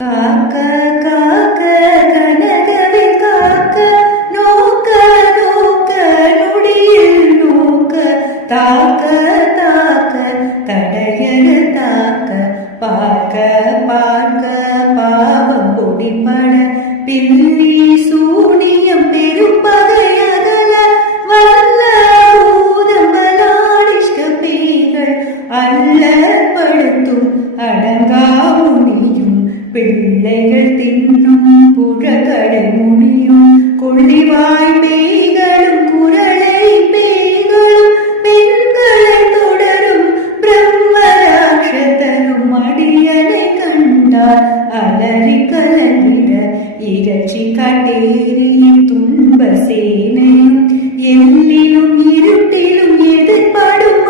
காக்க காக்க கனகவே காக்க நோக்க நோக்க நொடியில் நோக்க தாக்க தாக்க தடையது தாக்க பார்க்க பார்க்க பாவம் பொடிப்பட பில்லி சூனியம் பெரும்பகையகல வல்ல பூதம்பலாடிஷ்ட பேய்கள் அல்லப்படுத்தும் அடங்கா முனியும் பிள்ளைகள் தின்னும் புழகடை முனியும் கொள்ளிவாய் பேய்களும் குரலை பேய்களும் பெண்களை தொடரும் பிரம்மராட்சதனும் அடியனை கண்டார் அலறி கலங்கிட இகழ்ச்சி காட்டேரியின் துன்ப சேனையும் எல்லிலும் இருட்டிலும் எதிர்படும்